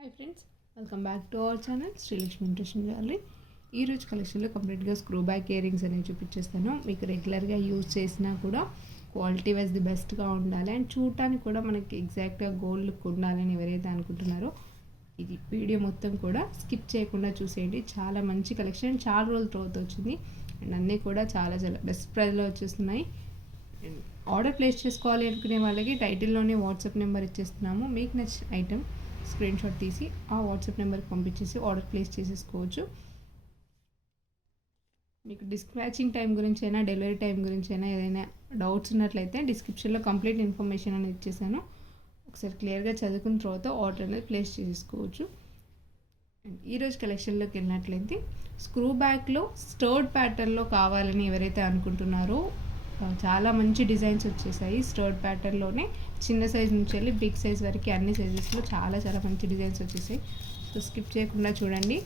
Hi friends, welcome back to our channel Srilakshmi interesting jewellery. ఈరోజు కలెక్షన్లో కంప్లీట్గా స్క్రూ బ్యాక్ ఇయర్ రింగ్స్ అనేవి చూపించేస్తాను. మీకు రెగ్యులర్గా యూజ్ చేసినా కూడా క్వాలిటీ వైజ్ ది బెస్ట్గా ఉండాలి అండ్ చూడటానికి కూడా మనకి ఎగ్జాక్ట్గా గోల్డ్ లుక్ ఉండాలని ఎవరైతే అనుకుంటున్నారో ఇది వీడియో మొత్తం కూడా స్కిప్ చేయకుండా చూసేయండి. చాలా మంచి కలెక్షన్, చాలా రోజుల తర్వాత వచ్చింది అండ్ అన్నీ కూడా చాలా చాలా బెస్ట్ ప్రైస్లో వచ్చేస్తున్నాయి. ఆర్డర్ ప్లేస్ చేసుకోవాలి అనుకునే వాళ్ళకి టైటిల్లోనే వాట్సాప్ నెంబర్ ఇచ్చేస్తున్నాము. మీకు నచ్చిన ఐటెం స్క్రీన్ షాట్ తీసి ఆ వాట్సాప్ నెంబర్కి పంపించేసి ఆర్డర్ ప్లేస్ చేసేసుకోవచ్చు. మీకు డిస్పాచింగ్ టైం గురించి అయినా డెలివరీ టైం గురించి అయినా ఏదైనా డౌట్స్ ఉన్నట్లయితే డిస్క్రిప్షన్లో కంప్లీట్ ఇన్ఫర్మేషన్ అనేది ఇచ్చేసాను. ఒకసారి క్లియర్గా చదువుకున్న తర్వాత ఆర్డర్ అనేది ప్లేస్ చేసేసుకోవచ్చు. అండ్ ఈరోజు కలెక్షన్లోకి వెళ్ళినట్లయితే స్క్రూ బ్యాక్లో స్టర్డ్ ప్యాటర్న్లో కావాలని ఎవరైతే అనుకుంటున్నారో చాలా మంచి డిజైన్స్ వచ్చేసాయి. స్టర్డ్ ప్యాటర్న్లోనే చిన్న సైజ్ నుంచి వెళ్ళి బిగ్ సైజ్ వరకు అన్ని సైజెస్లో చాలా చాలా మంచి డిజైన్స్ వచ్చేసాయి. సో స్కిప్ చేయకుండా చూడండి.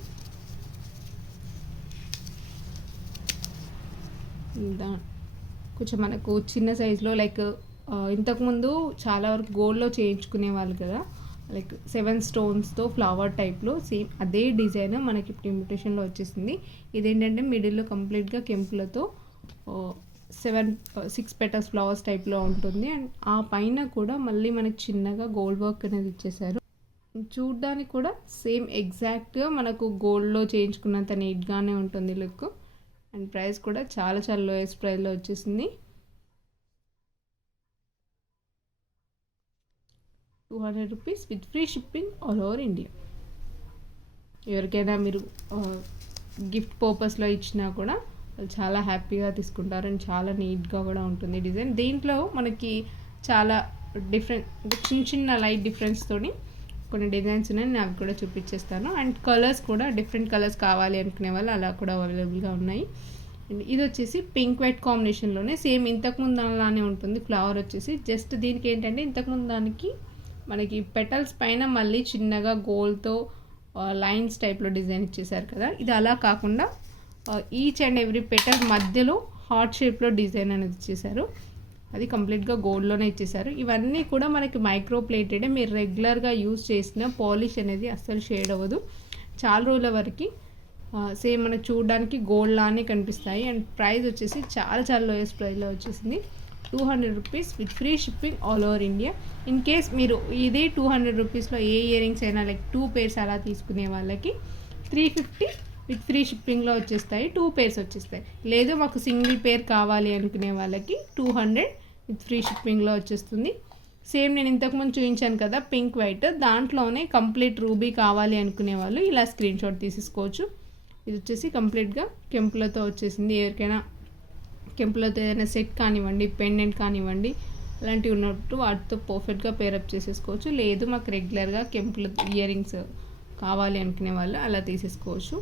కొంచెం మనకు చిన్న సైజులో లైక్ ఇంతకుముందు చాలా వరకు గోల్డ్లో చేయించుకునే వాళ్ళు కదా, లైక్ 7 స్టోన్స్తో ఫ్లవర్ టైప్లో సేమ్ అదే డిజైన్ మనకి ఇప్పుడు ఇమిటేషన్లో వచ్చేసింది. ఇదేంటంటే మిడిల్లో కంప్లీట్గా కెంపులతో 6 పెటల్స్ ఫ్లవర్స్ టైప్లో ఉంటుంది అండ్ ఆ పైన కూడా మళ్ళీ మనకి చిన్నగా గోల్డ్ వర్క్ అనేది ఇచ్చేసారు. చూడ్డానికి కూడా సేమ్ ఎగ్జాక్ట్గా మనకు గోల్డ్లో చేయించుకున్నంత నీట్గానే ఉంటుంది లుక్. అండ్ ప్రైస్ కూడా చాలా చాలా లోయెస్ట్ ప్రైస్లో వచ్చేసింది. 200 rupees with free shipping all over India. ఎవరికైనా మీరు గిఫ్ట్ పర్పస్లో ఇచ్చినా కూడా చాలా హ్యాపీగా తీసుకుంటారు అండ్ చాలా నీట్గా కూడా ఉంటుంది డిజైన్. దీంట్లో మనకి చాలా డిఫరెంట్ చిన్న చిన్న లైట్ డిఫరెన్స్తోని కొన్ని డిజైన్స్ ఉన్నాయి, నేను అవి కూడా చూపించేస్తాను. అండ్ కలర్స్ కూడా డిఫరెంట్ కలర్స్ కావాలి అనుకునే వాళ్ళు అలా కూడా అవైలబుల్గా ఉన్నాయి. అండ్ ఇది వచ్చేసి పింక్ వైట్ కాంబినేషన్లోనే సేమ్ ఇంతకుముందు అలానే ఉంటుంది. ఫ్లవర్ వచ్చేసి జస్ట్ దీనికి ఏంటంటే ఇంతకుముందు దానికి మనకి పెటల్స్ పైన మళ్ళీ చిన్నగా గోల్డ్తో లైన్స్ టైప్లో డిజైన్ ఇచ్చేసారు కదా, ఇది అలా కాకుండా ఈచ్ అండ్ ఎవ్రీ పెటల్ మధ్యలో హార్ట్ షేప్లో డిజైన్ అనేది ఇచ్చేసారు. అది కంప్లీట్గా గోల్డ్లోనే ఇచ్చేసారు. ఇవన్నీ కూడా మనకి మైక్రో ప్లేటెడే. మీరు రెగ్యులర్గా యూజ్ చేసిన పాలిష్ అనేది అస్సలు షేడ్ అవ్వదు. చాలా రోజుల వరకు సేమ్ మనకు చూడడానికి గోల్డ్ లానే కనిపిస్తాయి. అండ్ ప్రైస్ వచ్చేసి చాలా చాలా లోయెస్ట్ ప్రైస్లో వచ్చేసింది. 200 rupees with free shipping all over India. In case మీరు ఇదే 200 రూపీస్లో ఏ ఇయర్ రింగ్స్ అయినా లైక్ 2 pairs అలా తీసుకునే వాళ్ళకి 350 విత్ ఫ్రీ షిప్పింగ్లో వచ్చేస్తాయి. 2 pairs వచ్చేస్తాయి. లేదు మాకు సింగిల్ పేర్ కావాలి అనుకునే వాళ్ళకి 200 విత్ ఫ్రీ షిప్పింగ్లో వచ్చేస్తుంది. సేమ్ నేను ఇంతకుముందు చూపించాను కదా పింక్ వైట్, దాంట్లోనే కంప్లీట్ రూబీ కావాలి అనుకునే వాళ్ళు ఇలా స్క్రీన్ షాట్ తీసేసుకోవచ్చు. ఇది వచ్చేసి కంప్లీట్గా కెంపులతో వచ్చేసింది. ఎవరికైనా కెంపులతో ఏదైనా సెట్ కానివ్వండి, పెండెంట్ కానివ్వండి, అలాంటివి ఉన్నట్టు వాటితో పర్ఫెక్ట్గా పేరప్ చేసేసుకోవచ్చు. లేదు మాకు రెగ్యులర్గా కెంపుల ఇయర్ రింగ్స్ కావాలి అనుకునే వాళ్ళు అలా తీసేసుకోవచ్చు.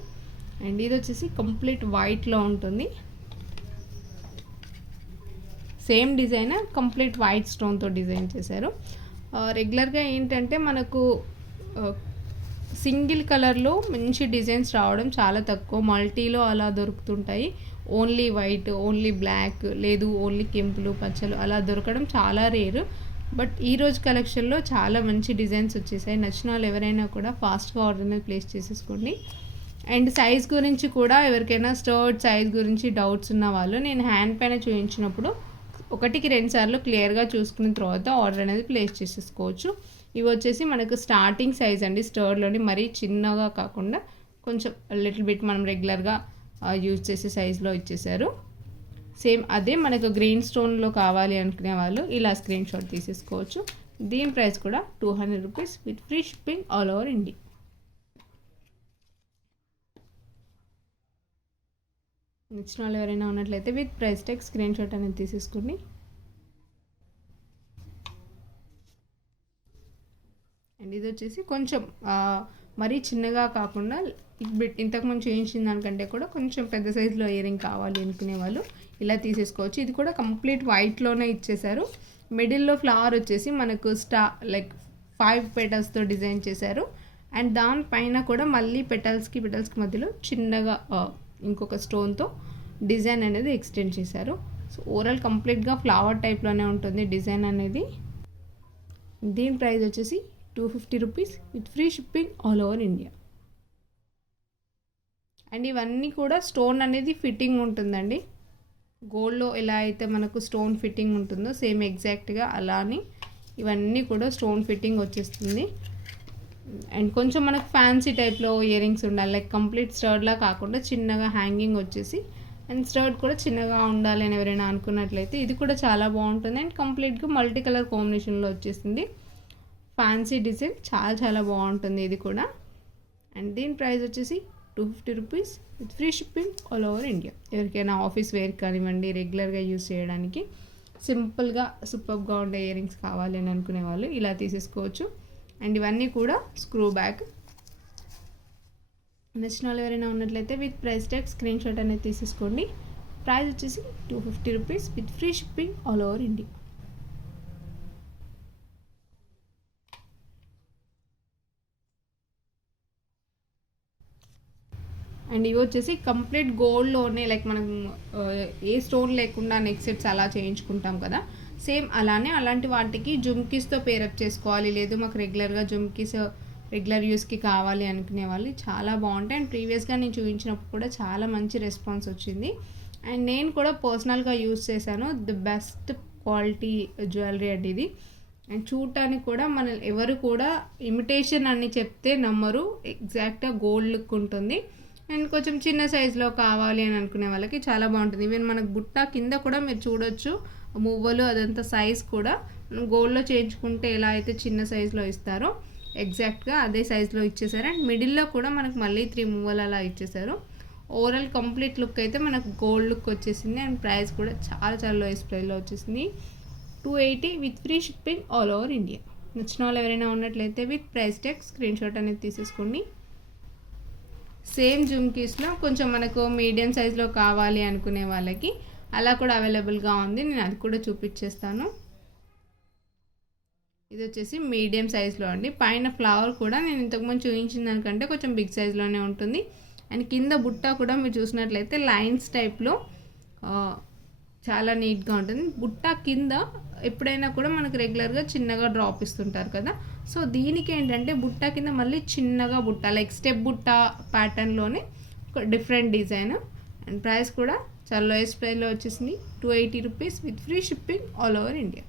అండ్ ఇది వచ్చేసి కంప్లీట్ వైట్లో ఉంటుంది. సేమ్ డిజైన్ కంప్లీట్ వైట్ స్టోన్తో డిజైన్ చేశారు. రెగ్యులర్గా ఏంటంటే మనకు సింగిల్ కలర్లో మంచి డిజైన్స్ రావడం చాలా తక్కువ. మల్టీలో అలా దొరుకుతుంటాయి. ఓన్లీ వైట్, ఓన్లీ బ్లాక్, లేదు ఓన్లీ కెంపులు పచ్చలు అలా దొరకడం చాలా రేరు. బట్ ఈరోజు కలెక్షన్లో చాలా మంచి డిజైన్స్ వచ్చేసాయి. నచ్చిన వాళ్ళు ఎవరైనా కూడా ఫాస్ట్గా ఆర్డర్ అనేది ప్లేస్ చేసేసుకోండి. అండ్ సైజ్ గురించి కూడా ఎవరికైనా స్టర్డ్ సైజ్ గురించి డౌట్స్ ఉన్న వాళ్ళు నేను హ్యాండ్ పైన చూపించినప్పుడు 1కి 2 సార్లు క్లియర్గా చూసుకున్న తర్వాత ఆర్డర్ అనేది ప్లేస్ చేసేసుకోవచ్చు. ఇవి వచ్చేసి మనకు స్టార్టింగ్ సైజ్ అండి. స్టర్డ్లోని మరీ చిన్నగా కాకుండా కొంచెం లిటిల్ బిట్ మనం రెగ్యులర్గా యూజ్ చేసే సైజులో ఇచ్చేసారు. సేమ్ అదే మనకు గ్రీన్ స్టోన్లో కావాలి అనుకునే వాళ్ళు ఇలా స్క్రీన్ షాట్ తీసేసుకోవచ్చు. దీని ప్రైస్ కూడా 200 rupees with free shipping all over India. నచ్చిన వాళ్ళు ఎవరైనా ఉన్నట్లయితే with price tag screen shot అనేది తీసేసుకోండి. అండ్ ఇది వచ్చేసి కొంచెం మరీ చిన్నగా కాకుండా ఇంతకుముందు చేయించిన దానికంటే కూడా కొంచెం పెద్ద సైజులో ఇయర్ రింగ్ కావాలి అనుకునే వాళ్ళు ఇలా తీసేసుకోవచ్చు. ఇది కూడా కంప్లీట్ వైట్లోనే ఇచ్చేసారు. మిడిల్లో ఫ్లవర్ వచ్చేసి మనకు లైక్ 5 పెటల్స్తో డిజైన్ చేశారు. అండ్ దానిపైన కూడా మళ్ళీ పెటల్స్కి మధ్యలో చిన్నగా ఇంకొక స్టోన్తో డిజైన్ అనేది ఎక్స్టెండ్ చేశారు. సో ఓవరాల్ కంప్లీట్గా ఫ్లవర్ టైప్లోనే ఉంటుంది డిజైన్ అనేది. దీని ప్రైస్ వచ్చేసి rupees with free shipping all over India. And ఇవన్నీ కూడా స్టోన్ అనేది ఫిట్టింగ్ ఉంటుందండి. గోల్డ్లో ఎలా అయితే మనకు స్టోన్ ఫిట్టింగ్ ఉంటుందో సేమ్ ఎగ్జాక్ట్గా అలానే ఇవన్నీ కూడా స్టోన్ ఫిట్టింగ్ వచ్చేస్తుంది. అండ్ కొంచెం మనకు ఫ్యాన్సీ టైప్లో ఇయర్ రింగ్స్ ఉండాలి, లైక్ కంప్లీట్ స్టర్డ్లా కాకుండా చిన్నగా హ్యాంగింగ్ వచ్చేసి అండ్ స్టర్డ్ కూడా చిన్నగా ఉండాలి అని ఎవరైనా అనుకున్నట్లయితే ఇది కూడా చాలా బాగుంటుంది. అండ్ కంప్లీట్గా మల్టీ కలర్ కాంబినేషన్లో వచ్చేసింది. ఫ్యాన్సీ డిజైన్ చాలా చాలా బాగుంటుంది ఇది కూడా. అండ్ దీని ప్రైస్ వచ్చేసి rupees with free shipping all over India. ఎవరికైనా ఆఫీస్ వేర్ కానివ్వండి, రెగ్యులర్గా యూస్ చేయడానికి సింపుల్గా సూపర్గా ఉండే ఇయర్ రింగ్స్ కావాలి అని అనుకునే వాళ్ళు ఇలా తీసేసుకోవచ్చు. అండ్ ఇవన్నీ కూడా స్క్రూ బ్యాక్. నచ్చిన వాళ్ళు ఎవరైనా ఉన్నట్లయితే with price tag screen shot అనేది తీసేసుకోండి. ప్రైస్ వచ్చేసి rupees with free shipping all over India. And ఇవి వచ్చేసి కంప్లీట్ గోల్డ్లోనే, లైక్ మనం ఏ స్టోన్ లేకుండా నెక్ సెట్స్ అలా చేయించుకుంటాం కదా, సేమ్ అలానే అలాంటి వాటికి జుమ్కీస్తో పేరప్ చేసుకోవాలి, లేదు మాకు రెగ్యులర్గా జుమ్కీస్ రెగ్యులర్ యూస్కి కావాలి అనుకునే వాళ్ళు చాలా బాగుంటాయి. అండ్ ప్రీవియస్గా నేను చూపించినప్పుడు కూడా చాలా మంచి రెస్పాన్స్ వచ్చింది. అండ్ నేను కూడా పర్సనల్గా యూస్ చేశాను. ది బెస్ట్ క్వాలిటీ జ్యువెలరీ అండి ఇది. అండ్ చూడటానికి కూడా మన ఎవరు కూడా ఇమిటేషన్ అని చెప్తే నమ్మరు, ఎగ్జాక్ట్గా గోల్డ్ లుక్ ఉంటుంది. అండ్ కొంచెం చిన్న సైజులో కావాలి అని అనుకునే వాళ్ళకి చాలా బాగుంటుంది. ఈవెన్ మనకు బుట్ట కింద కూడా మీరు చూడొచ్చు, మువ్వలు అదంతా సైజ్ కూడా మనం గోల్డ్లో చేయించుకుంటే ఎలా అయితే చిన్న సైజులో ఇస్తారో ఎగ్జాక్ట్గా అదే సైజులో ఇచ్చేసారు. అండ్ మిడిల్లో కూడా మనకు మళ్ళీ 3 మువ్వలు అలా ఇచ్చేసారు. ఓవరాల్ కంప్లీట్ లుక్ అయితే మనకు గోల్డ్ లుక్ వచ్చేసింది. అండ్ ప్రైస్ కూడా చాలా చాలా లోయెస్ట్ ప్రైస్లో వచ్చేసింది. 280 with free shipping all over India. నచ్చిన వాళ్ళు ఎవరైనా ఉన్నట్లయితే with price tag screen shot అనేది తీసేసుకోండి. సేమ్ జుమ్కీస్లో కొంచెం మనకు మీడియం సైజులో కావాలి అనుకునే వాళ్ళకి అలా కూడా అవైలబుల్గా ఉంది. నేను అది కూడా చూపించేస్తాను. ఇది వచ్చేసి మీడియం సైజులో అండి. పైన ఫ్లవర్ కూడా నేను ఇంతకుముందు చూపించిన దానికంటే కొంచెం బిగ్ సైజులోనే ఉంటుంది. అండ్ కింద బుట్ట కూడా మీరు చూసినట్లయితే లైన్స్ టైప్లో చాలా నీట్గా ఉంటుంది. బుట్ట కింద ఎప్పుడైనా కూడా మనకు రెగ్యులర్గా చిన్నగా డ్రాప్ ఇస్తుంటారు కదా, సో దీనికి ఏంటంటే బుట్ట కింద మళ్ళీ చిన్నగా బుట్ట, లైక్ స్టెప్ బుట్ట ప్యాటర్న్లోనే ఒక డిఫరెంట్ డిజైన్. అండ్ ప్రైస్ కూడా చాలా లోయెస్ట్ ప్రైస్లో వచ్చేసింది. 280 rupees with free shipping all over India.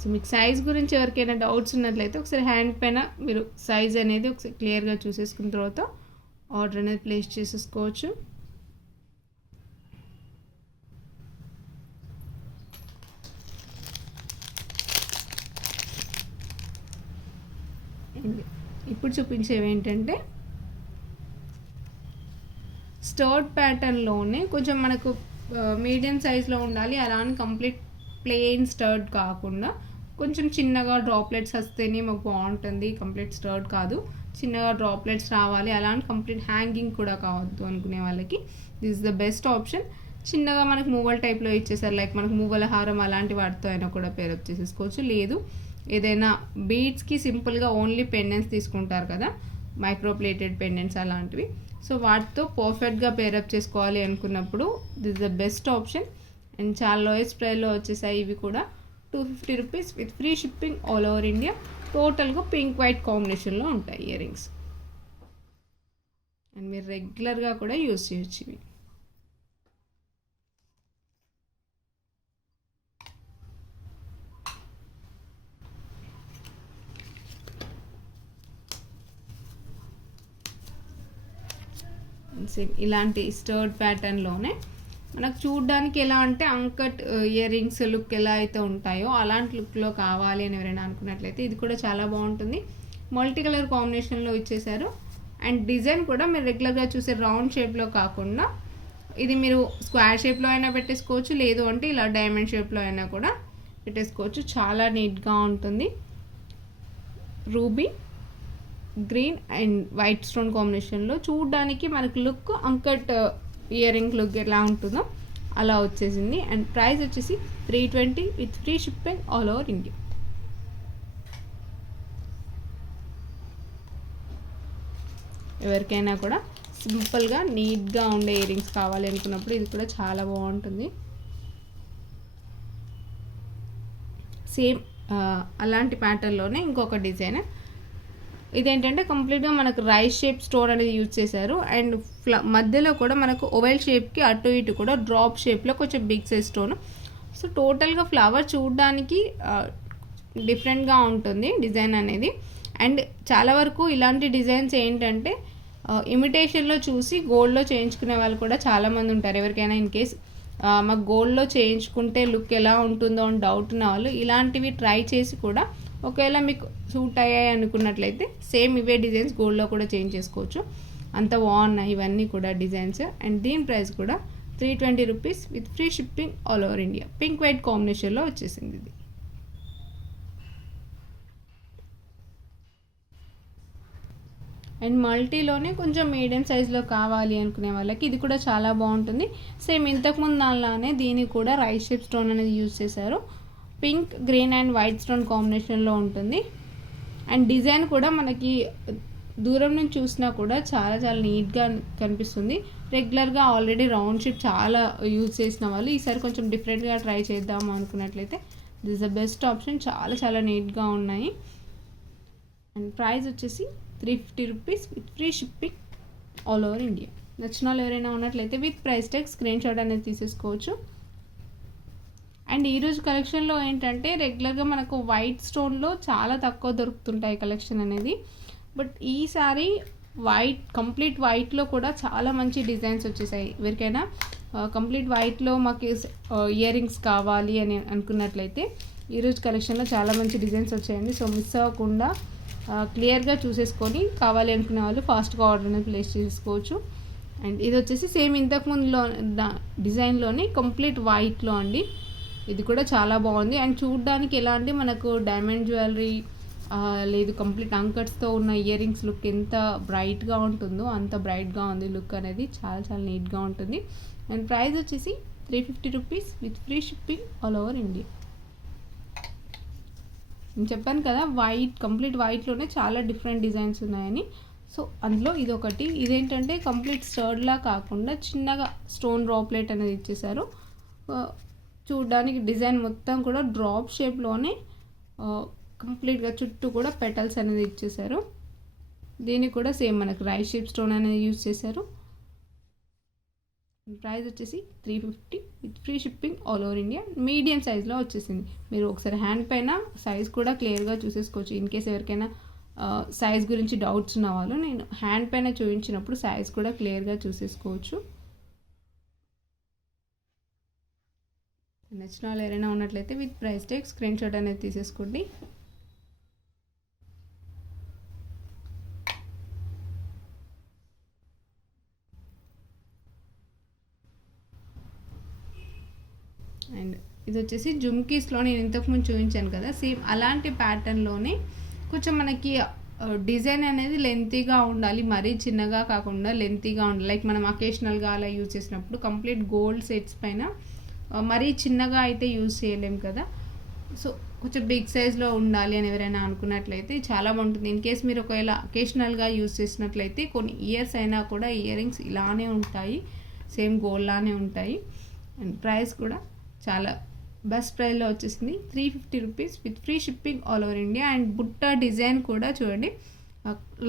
So మీకు సైజ్ గురించి ఎవరికైనా డౌట్స్ ఉన్నట్లయితే ఒకసారి హ్యాండ్ పైన మీరు సైజ్ అనేది ఒకసారి క్లియర్గా చూసేసుకున్న తర్వాత ఆర్డర్ అనేది ప్లేస్ చేసేసుకోవచ్చు. ఇప్పుడు చూపించేవి ఏంటంటే స్టర్డ్ ప్యాటర్న్లోనే కొంచెం మనకు మీడియం సైజ్లో ఉండాలి, అలా అని కంప్లీట్ ప్లెయిన్ స్టర్డ్ కాకుండా కొంచెం చిన్నగా డ్రాప్లెట్స్ వస్తేనే మాకు బాగుంటుంది. కంప్లీట్ స్టర్డ్ కాదు, చిన్నగా డ్రాప్లెట్స్ రావాలి, అలా అని కంప్లీట్ హ్యాంగింగ్ కూడా కావద్దు అనుకునే వాళ్ళకి this is the best option. చిన్నగా మనకు మూవల్ టైప్లో ఇచ్చేసారు, లైక్ మనకు మూవల హారం అలాంటి వాటితో అయినా కూడా పేరప్ చేసేసుకోవచ్చు. లేదు ఏదైనా బీడ్స్కి సింపుల్గా ఓన్లీ పెండెంట్స్ తీసుకుంటారు కదా, మైక్రోప్లేటెడ్ పెండెంట్స్ అలాంటివి, సో వాటితో పర్ఫెక్ట్గా పేరప్ చేసుకోవాలి అనుకున్నప్పుడు this the best option. And చాలా లోయెస్ట్ ప్రైస్లో వచ్చేసాయి ఇవి కూడా. 250 rupees with free shipping all over India. టోటల్గా పింక్ వైట్ కాంబినేషన్లో ఉంటాయి ఇయర్ రింగ్స్. అండ్ మీరు రెగ్యులర్గా కూడా యూజ్ చేయొచ్చు ఇవి. సేమ్ ఇలాంటి స్టర్డ్ ప్యాటర్న్లోనే మనకు చూడడానికి ఎలా అంటే అంకట్ ఇయర్ రింగ్స్ లుక్ ఎలా అయితే ఉంటాయో అలాంటి లుక్లో కావాలి అని ఎవరైనా అనుకున్నట్లయితే ఇది కూడా చాలా బాగుంటుంది. మల్టీ కలర్ కాంబినేషన్లో ఇచ్చేసారు. అండ్ డిజైన్ కూడా మీరు రెగ్యులర్గా చూసే రౌండ్ షేప్లో కాకుండా ఇది మీరు స్క్వేర్ షేప్లో అయినా పెట్టేసుకోవచ్చు, లేదు అంటే ఇలా డైమండ్ షేప్లో అయినా కూడా పెట్టేసుకోవచ్చు. చాలా నీట్గా ఉంటుంది. Ruby green and white stone కాంబినేషన్లో చూడడానికి మనకు look uncut ear ring look ఎలా ఉంటుందో అలా వచ్చేసింది. అండ్ ప్రైస్ వచ్చేసి 320 with free shipping all over India. ఎవరికైనా కూడా సింపుల్గా నీట్గా ఉండే ఇయర్ రింగ్స్ కావాలి అనుకున్నప్పుడు ఇది కూడా చాలా బాగుంటుంది. సేమ్ అలాంటి ప్యాటర్న్లోనే ఇంకొక డిజైన్. ఇదేంటంటే కంప్లీట్గా మనకు రైస్ షేప్ స్టోన్ అనేది యూజ్ చేశారు. అండ్ మధ్యలో కూడా మనకు ఓవెల్ షేప్కి అటు ఇటు కూడా డ్రాప్ షేప్లో కొంచెం బిగ్ సైజ్ స్టోన్. సో టోటల్గా ఫ్లవర్ చూడడానికి డిఫరెంట్గా ఉంటుంది డిజైన్ అనేది. అండ్ చాలా వరకు ఇలాంటి డిజైన్స్ ఏంటంటే ఇమిటేషన్లో చూసి గోల్డ్లో చేయించుకునే వాళ్ళు కూడా చాలామంది ఉంటారు. ఎవరికైనా ఇన్ కేస్ మాకు గోల్డ్లో చేయించుకుంటే లుక్ ఎలా ఉంటుందో అని డౌట్ ఉన్న వాళ్ళు ఇలాంటివి ట్రై చేసి కూడా ఒకవేళ మీకు సూట్ అయ్యాయి అనుకున్నట్లయితే సేమ్ ఇవే డిజైన్స్ గోల్డ్లో కూడా చేంజ్ చేసుకోవచ్చు. అంత బాగున్నాయి ఇవన్నీ కూడా డిజైన్స్. అండ్ దీని ప్రైస్ కూడా 320 rupees with free shipping all over India. Pink white కాంబినేషన్లో వచ్చేసింది ఇది. అండ్ మల్టీలోనే కొంచెం మీడియం సైజులో కావాలి అనుకునే వాళ్ళకి ఇది కూడా చాలా బాగుంటుంది. సేమ్ ఇంతకుముందు దానిలానే దీనికి కూడా రైస్ షేప్ స్టోన్ అనేది యూజ్ చేశారు. Pink green and white stone కాంబినేషన్లో ఉంటుంది. అండ్ డిజైన్ కూడా మనకి దూరం నుంచి చూసినా కూడా చాలా చాలా నీట్గా కనిపిస్తుంది. రెగ్యులర్గా ఆల్రెడీ రౌండ్ షేప్ చాలా యూజ్ చేసిన వాళ్ళు ఈసారి కొంచెం డిఫరెంట్గా ట్రై చేద్దాము అనుకున్నట్లయితే this is the best option. చాలా చాలా నీట్గా ఉన్నాయి. అండ్ ప్రైస్ వచ్చేసి 350 rupees with free shipping all over India. నచ్చిన వాళ్ళు ఎవరైనా ఉన్నట్లయితే with price tag screen shot అనేది తీసేసుకోవచ్చు. అండ్ ఈరోజు కలెక్షన్లో ఏంటంటే రెగ్యులర్గా మనకు వైట్ స్టోన్లో చాలా తక్కువ దొరుకుతుంటాయి కలెక్షన్ అనేది. బట్ ఈసారి కంప్లీట్ వైట్లో కూడా చాలా మంచి డిజైన్స్ వచ్చేసాయి. ఎవరికైనా కంప్లీట్ వైట్లో మాకు ఇయర్ రింగ్స్ కావాలి అని అనుకున్నట్లయితే ఈరోజు కలెక్షన్లో చాలా మంచి డిజైన్స్ వచ్చాయండి. సో మిస్ అవ్వకుండా క్లియర్గా చూసేసుకొని కావాలి అనుకునే వాళ్ళు ఫాస్ట్గా ఆర్డర్ అనేది ప్లేస్ చేసుకోవచ్చు. అండ్ ఇది వచ్చేసి సేమ్ ఇంతకుముందులో డిజైన్లోనే కంప్లీట్ వైట్లో అండి. ఇది కూడా చాలా బాగుంది. అండ్ చూడడానికి ఎలా అంటే మనకు డైమండ్ జ్యువెలరీ లేదు కంప్లీట్ అంకట్స్తో ఉన్న ఇయర్ రింగ్స్ లుక్ ఎంత బ్రైట్గా ఉంటుందో అంత బ్రైట్గా ఉంది లుక్ అనేది. చాలా చాలా నీట్గా ఉంటుంది. అండ్ ప్రైస్ వచ్చేసి 350 rupees with free shipping all over India. నేను చెప్పాను కదా కంప్లీట్ వైట్లోనే చాలా డిఫరెంట్ డిజైన్స్ ఉన్నాయని. సో అందులో ఇదొకటి. ఇదేంటంటే కంప్లీట్ స్టర్డ్లా కాకుండా చిన్నగా స్టోన్ డ్రాప్లెట్ అనేది ఇచ్చేసారు. చూడడానికి డిజైన్ మొత్తం కూడా డ్రాప్ షేప్లోనే కంప్లీట్గా చుట్టూ కూడా పెటల్స్ అనేది ఇచ్చేసారు. దీనికి కూడా సేమ్ మనకు రైస్ షేప్ స్టోన్ అనేది యూజ్ చేశారు. ప్రైస్ వచ్చేసి 350 with free shipping all over India. Medium సైజ్లో వచ్చేసింది. మీరు ఒకసారి హ్యాండ్ పైన సైజ్ కూడా క్లియర్గా చూసేసుకోవచ్చు. ఇన్ కేస్ ఎవరికైనా సైజ్ గురించి డౌట్స్ ఉన్న వాళ్ళు నేను హ్యాండ్ పైన చూపించినప్పుడు సైజ్ కూడా క్లియర్గా చూసేసుకోవచ్చు. నచ్చిన వాళ్ళు ఎవరైనా ఉన్నట్లయితే with price tag screen shot అనేది తీసేసుకోండి. అండ్ ఇది వచ్చేసి జుమ్కీస్లో నేను ఇంతకుముందు చూపించాను కదా సేమ్ అలాంటి ప్యాటర్న్లోనే కొంచెం మనకి డిజైన్ అనేది లెంతీగా ఉండాలి. మరీ చిన్నగా కాకుండా లెంతీగా ఉండాలి. లైక్ మనం అకేషనల్గా అలా యూజ్ చేసినప్పుడు కంప్లీట్ గోల్డ్ సెట్స్ పైన మరీ చిన్నగా అయితే యూజ్ చేయలేం కదా. సో కొంచెం బిగ్ సైజ్లో ఉండాలి అని ఎవరైనా అనుకున్నట్లయితే చాలా బాగుంటుంది. ఇన్ కేస్ మీరు ఒకవేళ అకేషనల్గా యూజ్ చేసినట్లయితే కొన్ని ఇయర్స్ అయినా కూడా ఇయర్ రింగ్స్ ఇలానే ఉంటాయి, సేమ్ గోల్డ్ లానే ఉంటాయి. అండ్ ప్రైస్ కూడా చాలా బెస్ట్ ప్రైస్లో వచ్చేసింది. 350 rupees with free shipping all over India. And బుట్ట డిజైన్ కూడా చూడండి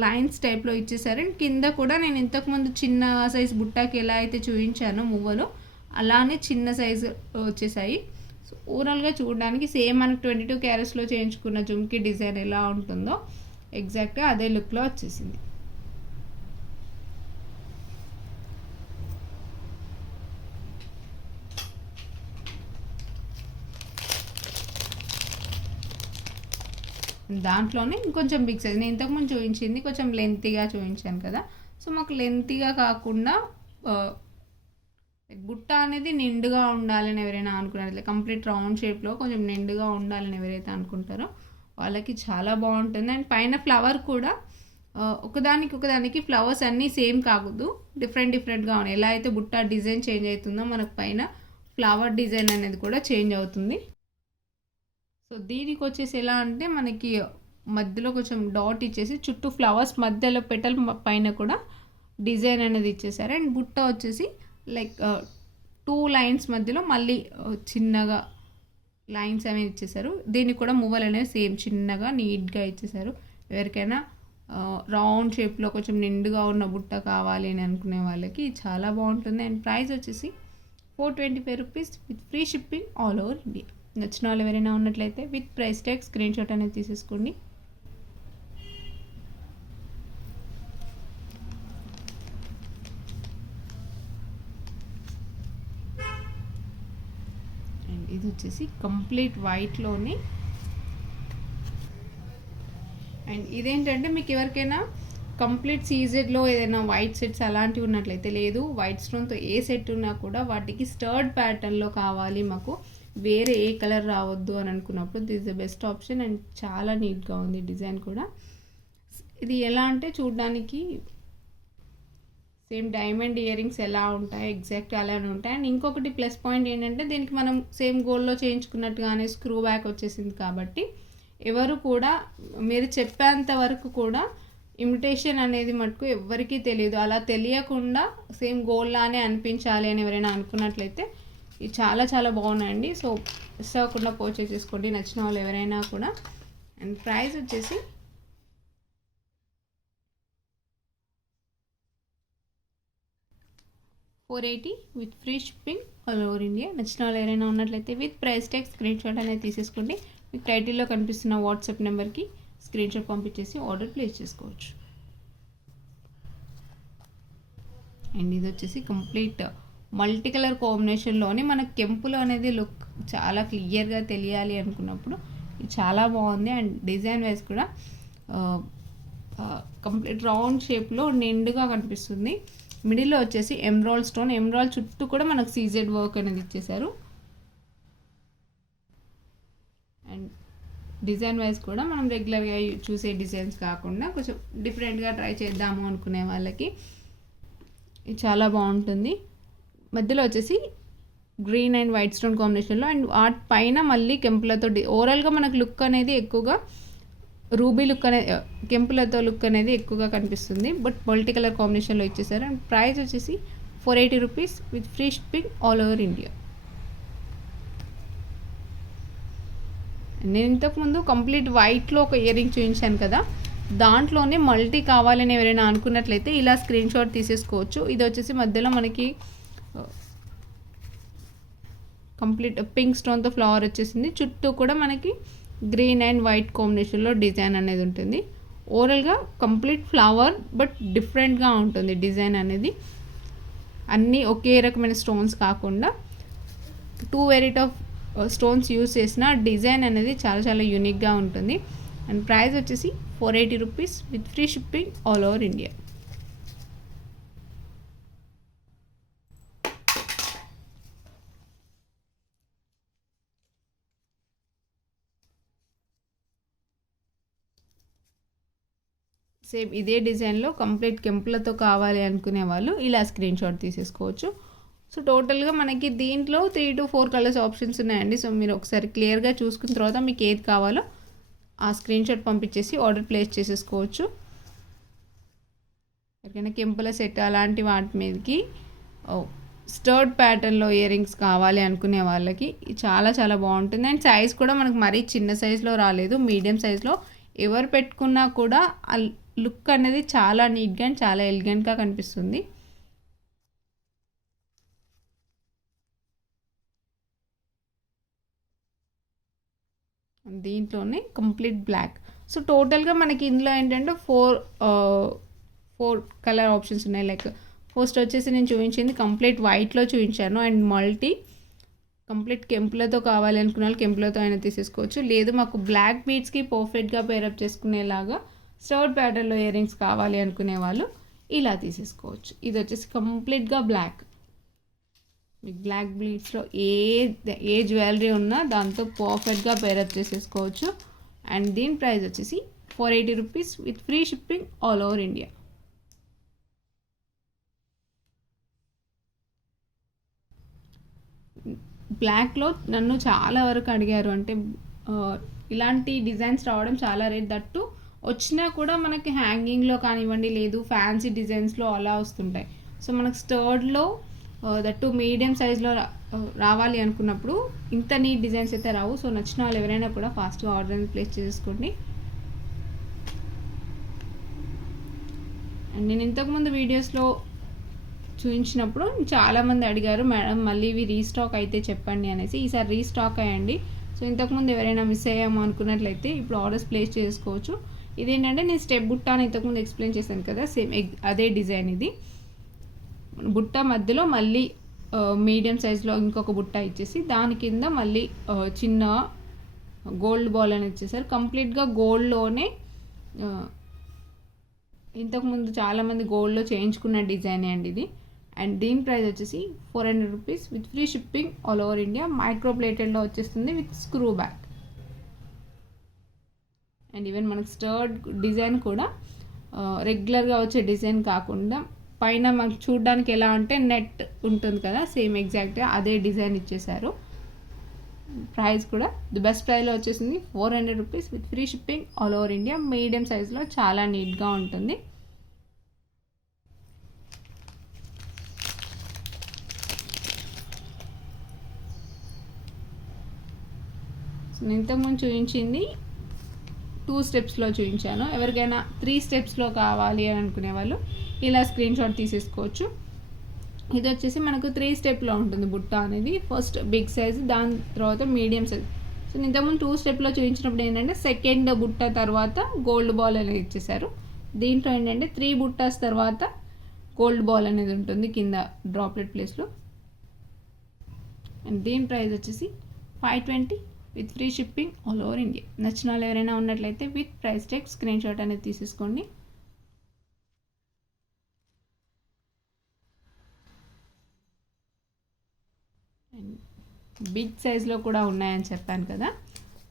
లైన్స్ టైప్లో ఇచ్చేసారు. అండ్ కింద కూడా నేను ఇంతకుముందు చిన్న సైజ్ బుట్టకి ఎలా అయితే చూపించానో మువ్వలో అలానే చిన్న సైజు వచ్చేసాయి. సో ఓవరాల్గా చూడడానికి సేమ్ మనకు 22 క్యారెట్స్లో చేయించుకున్న జుమ్కీ డిజైన్ ఎలా ఉంటుందో ఎగ్జాక్ట్గా అదే లుక్లో వచ్చేసింది. దాంట్లోనే ఇంకొంచెం బిగ్ సైజ్ నేను ఇంతకుముందు చూపించింది కొంచెం లెంతీగా చూపించాను కదా. సో మాకు లెంతీగా కాకుండా బుట్ట అనేది నిండుగా ఉండాలని ఎవరైనా అనుకున్నారు, కంప్లీట్ రౌండ్ షేప్లో కొంచెం నిండుగా ఉండాలని ఎవరైతే అనుకుంటారో వాళ్ళకి చాలా బాగుంటుంది. అండ్ పైన ఫ్లవర్ కూడా ఒకదానికి ఫ్లవర్స్ అన్నీ సేమ్ కాకూడదు, డిఫరెంట్గా ఉన్నాయి. ఎలా అయితే బుట్ట డిజైన్ చేంజ్ అవుతుందో మనకు పైన ఫ్లవర్ డిజైన్ అనేది కూడా చేంజ్ అవుతుంది. సో దీనికి వచ్చేసి ఎలా అంటే మనకి మధ్యలో కొంచెం డాట్ ఇచ్చేసి చుట్టూ ఫ్లవర్స్ మధ్యలో పెటల్ పైన కూడా డిజైన్ అనేది ఇచ్చేసారు. అండ్ బుట్ట వచ్చేసి లైక్ 2 లైన్స్ మధ్యలో మళ్ళీ చిన్నగా లైన్స్ అనేవి ఇచ్చేసారు. దీనికి కూడా మువ్వలు అనేవి సేమ్ చిన్నగా నీట్గా ఇచ్చేసారు. ఎవరికైనా రౌండ్ షేప్లో కొంచెం నిండుగా ఉన్న బుట్ట కావాలి అని అనుకునే వాళ్ళకి చాలా బాగుంటుంది. అండ్ ప్రైస్ వచ్చేసి 425 rupees with free shipping all over India. నచ్చిన వాళ్ళు ఎవరైనా ఉన్నట్లయితే with price tag screen shot అనేది తీసేసుకోండి. అండ్ ఇది వచ్చేసి కంప్లీట్ వైట్లోనే. అండ్ ఇదేంటంటే మీకు ఎవరికైనా కంప్లీట్ సీజెడ్లో ఏదైనా వైట్ సెట్స్ అలాంటివి ఉన్నట్లయితే, లేదు వైట్ స్టోన్తో ఏ సెట్ ఉన్నా కూడా వాటికి స్టర్డ్ ప్యాటర్న్లో కావాలి, మాకు వేరే ఏ కలర్ రావద్దు అని అనుకున్నప్పుడు this the best option. And చాలా నీట్గా ఉంది డిజైన్ కూడా. ఇది ఎలా అంటే చూడడానికి సేమ్ డైమండ్ ఇయర్ రింగ్స్ ఎలా ఉంటాయి ఎగ్జాక్ట్ అలానే ఉంటాయి. అండ్ ఇంకొకటి ప్లస్ పాయింట్ ఏంటంటే దీనికి మనం సేమ్ గోల్డ్లో చేయించుకున్నట్టుగానే స్క్రూ బ్యాక్ వచ్చేసింది కాబట్టి ఎవరు కూడా మీరు చెప్పేంత వరకు కూడా ఇమిటేషన్ అనేది మటుకు ఎవరికీ తెలియదు. అలా తెలియకుండా సేమ్ గోల్డ్ లానే అనిపించాలి అని ఎవరైనా అనుకున్నట్లయితే ఇవి చాలా చాలా బాగున్నాయండి. సో మిస్ అవ్వకుండా పర్చేస్ చేసుకోండి నచ్చిన వాళ్ళు ఎవరైనా కూడా. అండ్ ప్రైస్ వచ్చేసి $480 with free shipping all over India. నచ్చిన వాళ్ళు ఎవరైనా ఉన్నట్లయితే with price tag screen shot అనేది తీసేసుకోండి. మీకు టైటిల్లో కనిపిస్తున్న వాట్సాప్ నెంబర్కి స్క్రీన్ షాట్ పంపించేసి ఆర్డర్ ప్లేస్ చేసుకోవచ్చు. అండ్ ఇది వచ్చేసి కంప్లీట్ మల్టీ కలర్ కాంబినేషన్లోనే మనకు కెంపులో అనేది లుక్ చాలా క్లియర్గా తెలియాలి అనుకున్నప్పుడు ఇది చాలా బాగుంది. అండ్ డిజైన్ వైజ్ కూడా కంప్లీట్ రౌండ్ షేప్లో నిండుగా కనిపిస్తుంది. మిడిల్లో వచ్చేసి ఎమ్రాల్డ్ స్టోన్, ఎమ్రాల్డ్ చుట్టూ కూడా మనకు సీజెడ్ వర్క్ అనేది ఇచ్చేసారు. అండ్ డిజైన్ వైజ్ కూడా మనం రెగ్యులర్గా చూసే డిజైన్స్ కాకుండా కొంచెం డిఫరెంట్గా ట్రై చేద్దాము అనుకునే వాళ్ళకి ఇది చాలా బాగుంటుంది. మధ్యలో వచ్చేసి గ్రీన్ అండ్ వైట్ స్టోన్ కాంబినేషన్లో, అండ్ వాటి పైన మళ్ళీ కెంపులతో ఓవరాల్గా మనకు లుక్ అనేది ఎక్కువగా రూబీ లుక్ అనేది కెంపులతో లుక్ అనేది ఎక్కువగా కనిపిస్తుంది. బట్ మల్టీ కలర్ కాంబినేషన్లో ఇచ్చేసారు. అండ్ ప్రైస్ వచ్చేసి 480 rupees with free shipping all over India. నేను ఇంతకుముందు కంప్లీట్ వైట్లో ఒక ఇయర్ రింగ్ చూపించాను కదా, దాంట్లోనే మల్టీ కావాలని ఎవరైనా అనుకున్నట్లయితే ఇలా స్క్రీన్ షాట్ తీసేసుకోవచ్చు. ఇది వచ్చేసి మధ్యలో మనకి కంప్లీట్ పింక్ స్టోన్తో ఫ్లవర్ వచ్చేసింది. చుట్టూ కూడా మనకి గ్రీన్ అండ్ వైట్ కాంబినేషన్లో డిజైన్ అనేది ఉంటుంది. ఓవరాల్గా కంప్లీట్ ఫ్లవర్ బట్ డిఫరెంట్గా ఉంటుంది డిజైన్ అనేది. అన్నీ ఒకే రకమైన స్టోన్స్ కాకుండా 2 వెరైటీ ఆఫ్ స్టోన్స్ యూస్ చేసిన డిజైన్ అనేది చాలా చాలా యూనిక్గా ఉంటుంది. అండ్ ప్రైస్ వచ్చేసి 480 rupees with free shipping all over India. Same ఇదే డిజైన్లో కంప్లీట్ కెంపులతో కావాలి అనుకునే వాళ్ళు ఇలా స్క్రీన్ షాట్ తీసేసుకోవచ్చు. సో టోటల్గా మనకి దీంట్లో 3 to 4 కలర్స్ ఆప్షన్స్ ఉన్నాయండి. సో మీరు ఒకసారి క్లియర్గా చూసుకున్న తర్వాత మీకు ఏది కావాలో ఆ స్క్రీన్ షాట్ పంపించేసి ఆర్డర్ ప్లేస్ చేసేసుకోవచ్చు. ఎవరికైనా కెంపుల సెట్ అలాంటి వాటి మీదకి స్టర్డ్ ప్యాటర్న్లో ఇయర్ రింగ్స్ కావాలి అనుకునే వాళ్ళకి చాలా చాలా బాగుంటుంది. అండ్ సైజ్ కూడా మనకు మరీ చిన్న సైజులో రాలేదు, మీడియం సైజులో. ఎవరు పెట్టుకున్నా కూడా ఆ లుక్ అనేది చాలా నీట్గా అండ్ చాలా ఎలిగెంట్గా కనిపిస్తుంది. దీంట్లోనే కంప్లీట్ బ్లాక్. సో టోటల్గా మనకి ఇందులో ఏంటంటే 4 కలర్ ఆప్షన్స్ ఉన్నాయి. లైక్ ఫస్ట్ వచ్చేసి నేను చూపించింది కంప్లీట్ వైట్లో చూపించాను. అండ్ మల్టీ కంప్లీట్ కెంపులతో కావాలి అనుకున్న వాళ్ళు కెంపులతో అయినా తీసేసుకోవచ్చు. లేదు మాకు బ్లాక్ బీడ్స్కి పర్ఫెక్ట్గా పేరప్ చేసుకునేలాగా స్టర్డ్ ప్యాటర్న్లో ఇయర్ రింగ్స్ కావాలి అనుకునే వాళ్ళు ఇలా తీసేసుకోవచ్చు. ఇది వచ్చేసి కంప్లీట్గా బ్లాక్. మీకు బ్లాక్ బీడ్స్లో ఏ జ్యువెలరీ ఉన్నా దాంతో పర్ఫెక్ట్గా పేరప్ చేసేసుకోవచ్చు. అండ్ దీని ప్రైస్ వచ్చేసి 480 rupees with free shipping all over India. బ్లాక్లో నన్ను చాలా వరకు అడిగారు, అంటే ఇలాంటి డిజైన్స్ రావడం చాలా రేట్. దట్టు వచ్చినా కూడా మనకి హ్యాంగింగ్లో కానివ్వండి, లేదు ఫ్యాన్సీ డిజైన్స్లో అలా వస్తుంటాయి. సో మనకు స్టర్డ్లో దట్టు మీడియం సైజ్లో రావాలి అనుకున్నప్పుడు ఇంత నీట్ డిజైన్స్ అయితే రావు. సో నచ్చిన వాళ్ళు ఎవరైనా కూడా ఫాస్ట్గా ఆర్డర్ అనేది ప్లేస్ చేసుకోండి. అండ్ నేను ఇంతకుముందు వీడియోస్లో చూపించినప్పుడు చాలామంది అడిగారు, మేడం మళ్ళీ ఇవి రీస్టాక్ అయితే చెప్పండి అనేసి. ఈసారి రీస్టాక్ అయ్యండి. సో ఇంతకుముందు ఎవరైనా మిస్ అయ్యాము అనుకున్నట్లయితే ఇప్పుడు ఆర్డర్స్ ప్లేస్ చేసుకోవచ్చు. ఇదేంటంటే నేను స్టెప్ బుట్ట అని ఇంతకుముందు ఎక్స్ప్లెయిన్ చేశాను కదా, సేమ్ అదే డిజైన్. ఇది బుట్ట మధ్యలో మళ్ళీ మీడియం సైజ్లో ఇంకొక బుట్ట ఇచ్చేసి దాని కింద మళ్ళీ చిన్న గోల్డ్ బాల్ అని ఇచ్చేసారు. కంప్లీట్గా గోల్డ్లోనే ఇంతకుముందు చాలామంది గోల్డ్లో చేయించుకున్న డిజైనే అండి ఇది. అండ్ దీని ప్రైస్ వచ్చేసి 400 rupees with free shipping all over India. Micro ప్లేటెడ్లో వచ్చేస్తుంది with screw back. And even మనకి స్టర్డ్ డిజైన్ కూడా రెగ్యులర్గా వచ్చే డిజైన్ కాకుండా పైన మనకు చూడడానికి ఎలా అంటే నెట్ ఉంటుంది కదా, సేమ్ ఎగ్జాక్ట్గా అదే డిజైన్ ఇచ్చేసారు. ప్రైస్ కూడా ది బెస్ట్ ప్రైస్లో వచ్చేసింది 400 rupees with free shipping all over India. Medium సైజ్లో చాలా నీట్గా ఉంటుంది. నేను ఇంతకుముందు చూపించింది 2 స్టెప్స్లో చూపించాను. ఎవరికైనా 3 స్టెప్స్లో కావాలి అని అనుకునే వాళ్ళు ఇలా స్క్రీన్ షాట్ తీసేసుకోవచ్చు. ఇది వచ్చేసి మనకు 3 స్టెప్లో ఉంటుంది బుట్ట అనేది. ఫస్ట్ బిగ్ సైజ్, దాని తర్వాత మీడియం సైజ్. సో నేను ఇంతకుముందు 2 స్టెప్లో చూపించినప్పుడు ఏంటంటే సెకండ్ బుట్ట తర్వాత గోల్డ్ బాల్ అనేది ఇచ్చేసారు. దీంట్లో ఏంటంటే 3 బుట్టాస్ తర్వాత గోల్డ్ బాల్ అనేది ఉంటుంది కింద డ్రాప్లెట్ ప్లేస్లో. అండ్ దీని ప్రైస్ వచ్చేసి 520 with free shipping all over India. నచ్చిన వాళ్ళు ఎవరైనా ఉన్నట్లయితే with price tag screen shot అనేది తీసేసుకోండి. బిగ్ సైజ్లో కూడా ఉన్నాయని చెప్పాను కదా.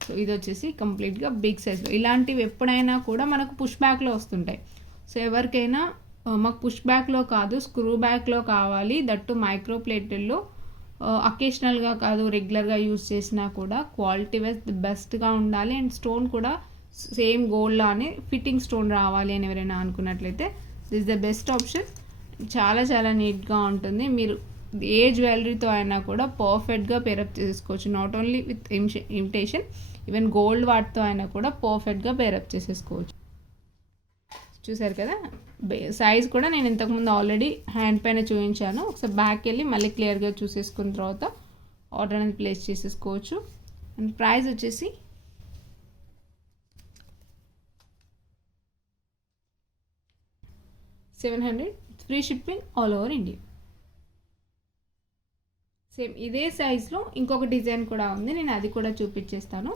సో ఇది వచ్చేసి కంప్లీట్గా బిగ్ సైజ్లో. ఇలాంటివి ఎప్పుడైనా కూడా మనకు పుష్ బ్యాక్లో వస్తుంటాయి. సో ఎవరికైనా మాకు పుష్ బ్యాక్లో కాదు స్క్రూ బ్యాక్లో కావాలి, దట్టు మైక్రో ప్లేటెడ్లో, అకేషనల్గా కాదు రెగ్యులర్గా యూజ్ చేసినా కూడా క్వాలిటీ వైజ్ ది బెస్ట్గా ఉండాలి. అండ్ స్టోన్ కూడా సేమ్ గోల్డ్లానే ఫిట్టింగ్ స్టోన్ రావాలి అని ఎవరైనా అనుకున్నట్లయితే దిస్ ద బెస్ట్ ఆప్షన్. చాలా చాలా నీట్గా ఉంటుంది. మీరు ఏ జ్యువెలరీతో అయినా కూడా పర్ఫెక్ట్గా పేరప్ చేసుకోవచ్చు. Not only with imitation, even gold వాటితో అయినా కూడా పర్ఫెక్ట్గా పేరప్ చేసేసుకోవచ్చు. చూసారు కదా, సైజ్ కూడా నేను ఇంతకుముందు ఆల్రెడీ హ్యాండ్ పైన చూపించాను. ఒకసారి బ్యాక్ వెళ్ళి మళ్ళీ క్లియర్గా చూసేసుకున్న తర్వాత ఆర్డర్ అనేది ప్లేస్ చేసేసుకోవచ్చు. అండ్ ప్రైస్ వచ్చేసి 700 free shipping all over India. Same ఇదే సైజ్లో ఇంకొక డిజైన్ కూడా ఉంది, నేను అది కూడా చూపించేస్తాను.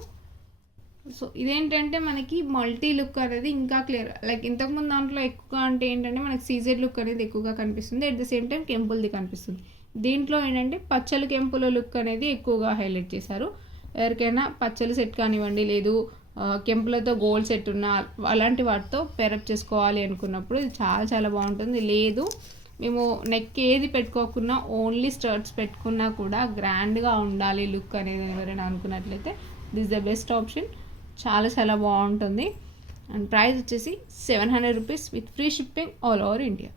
సో ఇదేంటంటే మనకి మల్టీ లుక్ అనేది ఇంకా క్లియర్, లైక్ ఇంతకుముందు దాంట్లో ఎక్కువగా అంటే ఏంటంటే మనకి సీజెడ్ లుక్ అనేది ఎక్కువగా కనిపిస్తుంది, అట్ ద సేమ్ టైం కెంపుల్ది కనిపిస్తుంది. దీంట్లో ఏంటంటే పచ్చల కెంపుల లుక్ అనేది ఎక్కువగా హైలైట్ చేశారు. ఎవరికైనా పచ్చల సెట్ కానివ్వండి, లేదు కెంపులతో గోల్డ్ సెట్ ఉన్న అలాంటి వాటితో పేరప్ చేసుకోవాలి అనుకున్నప్పుడు ఇది చాలా చాలా బాగుంటుంది. లేదు మేము నెక్ ఏది పెట్టుకోకుండా ఓన్లీ స్టర్ట్స్ పెట్టుకున్నా కూడా గ్రాండ్గా ఉండాలి లుక్ అనేది ఎవరైనా అనుకున్నట్లయితే దిస్ ద బెస్ట్ ఆప్షన్. చాలా చాలా బాగుంటుంది. అండ్ ప్రైస్ వచ్చేసి 700 rupees with free shipping all over India.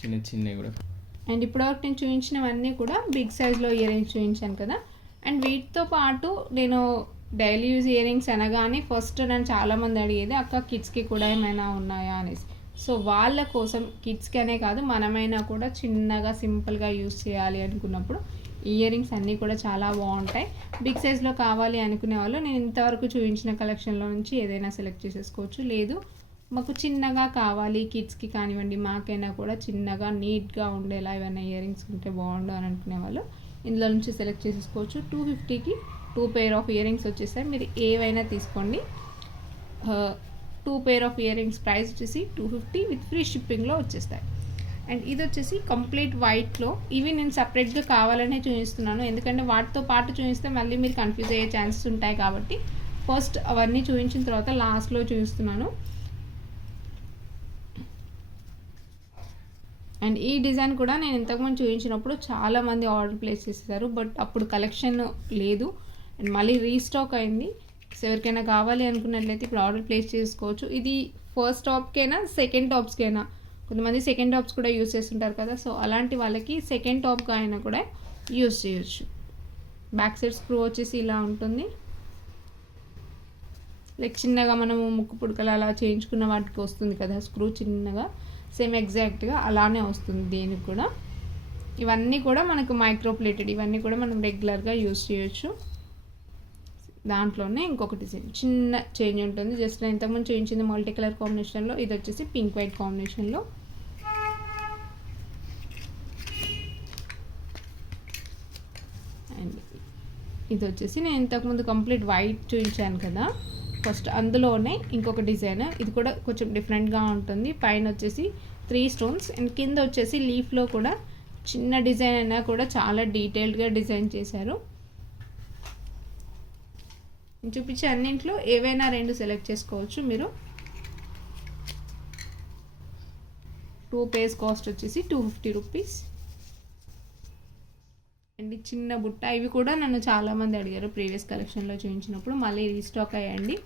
చిన్న చిన్నవి కూడా. అండ్ ఇప్పటివరకు నేను చూపించినవన్నీ కూడా బిగ్ సైజ్లో ఇయర్ రింగ్స్ చూపించాను కదా. అండ్ వీటితో పాటు నేను డైలీ యూజ్ ఇయర్ రింగ్స్ అనగానే ఫస్ట్ నన్ను చాలామంది అడిగేది అక్క కిడ్స్కి కూడా ఏమైనా ఉన్నాయా అనేసి. సో వాళ్ళ కోసం కిడ్స్కి అనే కాదు మనమైనా కూడా చిన్నగా సింపుల్గా యూజ్ చేయాలి అనుకున్నప్పుడు ఇయర్ రింగ్స్ అన్నీ కూడా చాలా బాగుంటాయి. బిగ్ సైజ్లో కావాలి అనుకునే వాళ్ళు నేను ఇంతవరకు చూపించిన కలెక్షన్లో నుంచి ఏదైనా సెలెక్ట్ చేసేసుకోవచ్చు. లేదు మాకు చిన్నగా కావాలి కిడ్స్కి కానివ్వండి మాకైనా కూడా చిన్నగా నీట్గా ఉండేలా ఏమైనా ఇయర్ రింగ్స్ ఉంటే బాగుండు అని అనుకునే వాళ్ళు ఇందులో నుంచి సెలెక్ట్ చేసేసుకోవచ్చు. 250కి 2 పెయిర్ ఆఫ్ ఇయర్ రింగ్స్ వచ్చేసాయి. మీరు ఏవైనా తీసుకోండి. 2 pair of ear rings price వచ్చేసి 250 విత్ ఫ్రీ షిప్పింగ్లో వచ్చేస్తాయి. అండ్ ఇది వచ్చేసి కంప్లీట్ వైట్లో. ఇవి నేను సపరేట్గా కావాలనే చూపిస్తున్నాను, ఎందుకంటే వాటితో పాటు చూపిస్తే మళ్ళీ మీరు కన్ఫ్యూజ్ అయ్యే ఛాన్సెస్ ఉంటాయి కాబట్టి ఫస్ట్ అవన్నీ చూపించిన తర్వాత లాస్ట్లో చూపిస్తున్నాను. అండ్ ఈ డిజైన్ కూడా నేను ఇంతకుముందు చూపించినప్పుడు చాలామంది ఆర్డర్ ప్లేస్ చేసేసారు, బట్ అప్పుడు కలెక్షన్ లేదు అండ్ మళ్ళీ రీస్టాక్ అయింది. సో ఎవరికైనా కావాలి అనుకున్నట్లయితే ఇప్పుడు ఆర్డర్ ప్లేస్ చేసుకోవచ్చు. ఇది ఫస్ట్ టాప్కైనా సెకండ్ టాప్స్కైనా కొంతమంది సెకండ్ టాప్స్ కూడా యూస్ చేస్తుంటారు కదా, సో అలాంటి వాళ్ళకి సెకండ్ టాప్గా అయినా కూడా యూస్ చేయొచ్చు. బ్యాక్ సైడ్ స్క్రూ వచ్చేసి ఇలా ఉంటుంది. లైక్ చిన్నగా మనము ముక్కు పుడకలు అలా చేయించుకున్న వాటికి వస్తుంది కదా స్క్రూ, చిన్నగా సేమ్ ఎగ్జాక్ట్గా అలానే వస్తుంది దీనికి కూడా. ఇవన్నీ కూడా మనకు మైక్రో ప్లేటెడ్, ఇవన్నీ కూడా మనం రెగ్యులర్గా యూస్ చేయొచ్చు. దాంట్లోనే ఇంకొకటి చిన్న చేంజ్ ఉంటుంది. జస్ట్ నేను ఇంతకుముందు చేయించింది మల్టీ కలర్ కాంబినేషన్లో, ఇది వచ్చేసి పింక్ వైట్ కాంబినేషన్లో. అండ్ ఇది వచ్చేసి నేను ఇంతకుముందు కంప్లీట్ వైట్ చూపించాను కదా ఫస్ట్, అందులోనే ఇంకొక డిజైన్. ఇది కూడా కొంచెం డిఫరెంట్గా ఉంటుంది. పైన వచ్చేసి 3 స్టోన్స్ అండ్ కింద వచ్చేసి లీఫ్లో కూడా చిన్న డిజైన్ అయినా కూడా చాలా డీటెయిల్డ్గా డిజైన్ చేశారు. చూపించే అన్నింట్లో ఏవైనా 2 సెలెక్ట్ చేసుకోవచ్చు మీరు. 2 పేర్స్ కాస్ట్ వచ్చేసి 250 రూపీస్. అండ్ చిన్న బుట్ట, ఇవి కూడా నన్ను చాలామంది అడిగారు ప్రీవియస్ కలెక్షన్లో చూపించినప్పుడు, మళ్ళీ రీస్టాక్ అయ్యండి.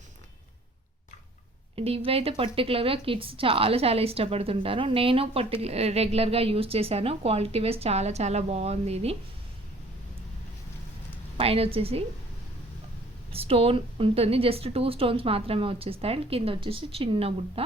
అండ్ ఇవైతే పర్టికులర్గా కిడ్స్ చాలా చాలా ఇష్టపడుతుంటారు. నేను రెగ్యులర్గా యూజ్ చేశాను. క్వాలిటీ వైజ్ చాలా చాలా బాగుంది ఇది. పైన వచ్చేసి స్టోన్ ఉంటుంది, జస్ట్ 2 స్టోన్స్ మాత్రమే వచ్చేస్తాయి. అండ్ కింద వచ్చేసి చిన్న బుట్ట.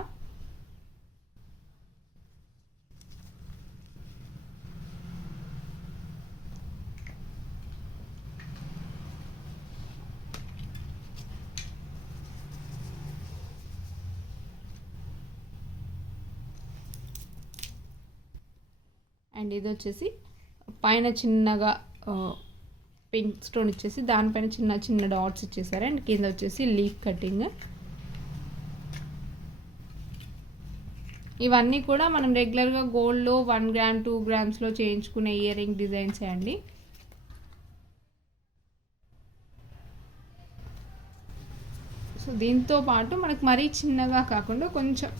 అండ్ ఇది వచ్చేసి పైన చిన్నగా పింక్ స్టోన్ ఇచ్చేసి దానిపైన చిన్న చిన్న డాట్స్ ఇచ్చేసారు. అండ్ కింద వచ్చేసి లీఫ్ కటింగ్. ఇవన్నీ కూడా మనం రెగ్యులర్గా గోల్డ్లో 1 గ్రామ్ 2 గ్రామ్స్లో చేయించుకునే ఇయర్ రింగ్ డిజైన్సే అండి. సో దీంతో పాటు మనకు మరీ చిన్నగా కాకుండా కొంచెం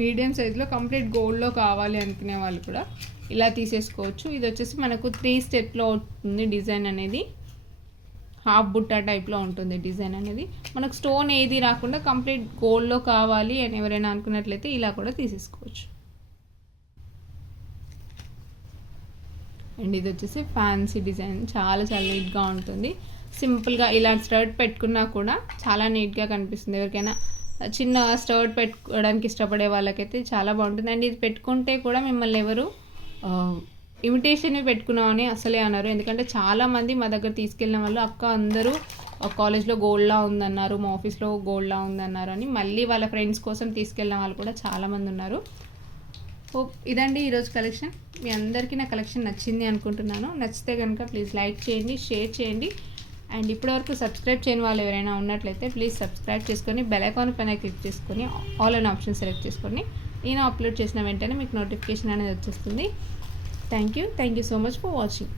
మీడియం సైజులో కంప్లీట్ గోల్డ్లో కావాలి అనుకునే వాళ్ళు కూడా ఇలా తీసేసుకోవచ్చు. ఇది వచ్చేసి మనకు 3 స్టెప్లో ఉంటుంది డిజైన్ అనేది. హాఫ్ బుట్ట టైప్లో ఉంటుంది డిజైన్ అనేది. మనకు స్టోన్ ఏది రాకుండా కంప్లీట్ గోల్డ్లో కావాలి అని ఎవరైనా అనుకున్నట్లయితే ఇలా కూడా తీసేసుకోవచ్చు. అండ్ ఇది వచ్చేసి ఫ్యాన్సీ డిజైన్, చాలా చాలా నీట్గా ఉంటుంది. సింపుల్గా ఇలాంటి స్టర్ట్ పెట్టుకున్నా కూడా చాలా నీట్గా కనిపిస్తుంది. ఎవరికైనా చిన్న స్టర్ట్ పెట్టుకోవడానికి ఇష్టపడే వాళ్ళకైతే చాలా బాగుంటుంది. అండ్ ఇది పెట్టుకుంటే కూడా మిమ్మల్ని ఎవరు ఇమిటేషన్వి పెట్టుకున్నామని అసలే అన్నారు. ఎందుకంటే చాలామంది మా దగ్గర తీసుకెళ్ళిన వాళ్ళు అక్క అందరూ కాలేజ్లో గోల్డ్లా ఉందన్నారు, మా ఆఫీస్లో గోల్డ్లా ఉందన్నారు అని మళ్ళీ వాళ్ళ ఫ్రెండ్స్ కోసం తీసుకెళ్ళిన వాళ్ళు కూడా చాలామంది ఉన్నారు. హోప్ ఇదండి ఈరోజు కలెక్షన్. మీ అందరికీ నా కలెక్షన్ నచ్చింది అనుకుంటున్నాను. నచ్చితే కనుక ప్లీజ్ లైక్ చేయండి, షేర్ చేయండి. అండ్ ఇప్పటివరకు సబ్స్క్రైబ్ చేయని వాళ్ళు ఎవరైనా ఉన్నట్లయితే ప్లీజ్ సబ్స్క్రైబ్ చేసుకొని బెల్ ఐకాన్ పైన క్లిక్ చేసుకొని ఆల్ అనే ఆప్షన్ సెలెక్ట్ చేసుకొని నేను అప్లోడ్ చేసిన వెంటనే మీకు నోటిఫికేషన్ అనేది వచ్చేస్తుంది. Thank you so much for watching.